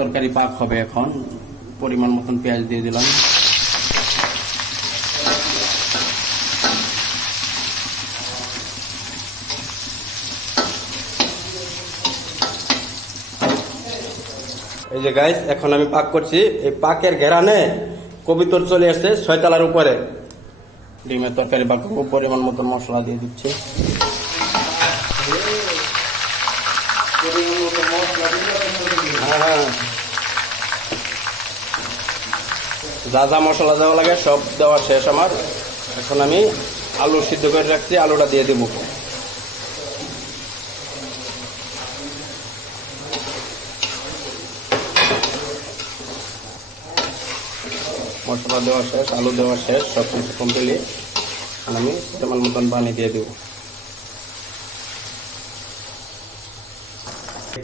তরকারি পাক হবে এখন। পরিমাণ মতন পেঁয়াজ দিয়ে দিলাম। এই যে গাইস, এখন আমি পাক করছি। এই পাকের ঘেরানে কবিতর চলে আসছে 6 তলার উপরে। ডিমের তরকারি পাক করবো, পরিমাণ মতন মশলা দিয়ে দিচ্ছি। যা যা মশলা দেওয়া লাগে সব দেওয়া শেষ আমার। এখন আমি আলু সিদ্ধ করে রাখছি, আলুটা দিয়ে দেব। মশলা দেওয়া শেষ, আলু দেওয়া শেষ, সব কিছু কমপ্লিট। আমি পরিমাণ মতন পানি দিয়ে দেব।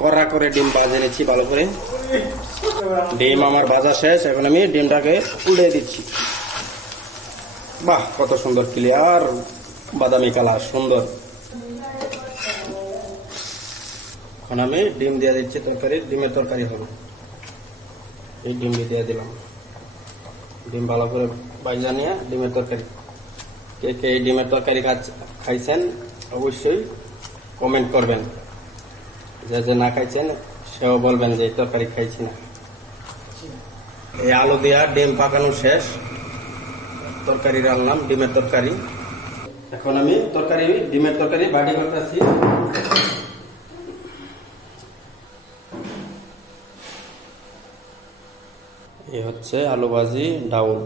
কড়া করে ডিম ভাজে নিচ্ছি ভালো করে। ডিম আমার ভাজা শেষ, এখন আমি ডিমটাকে উল্টে দিচ্ছি। বাহ, কত সুন্দর ক্লিয়ার বাদামি কালার, সুন্দর। এখন আমি ডিম দিয়ে দিচ্ছি তরকারি, ডিমের তরকারি হবে। এই ডিম দিয়ে দিলাম। ডিম ভালো করে ভাজা নিয়ে ডিমের তরকারি। কে কে এই ডিমের তরকারি খাইছেন অবশ্যই কমেন্ট করবেন। যে যে না খাইছেন সেও বলবেন যে এই তরকারি খাইছি না। এই আলু দেওয়া ডিম পাকানো শেষ, তরকারি রান্নাম, ডিমের তরকারি। এখন আমি ডিমের তরকারি বাটি করতেছি। এই হচ্ছে আলু ভাজি ডাউল।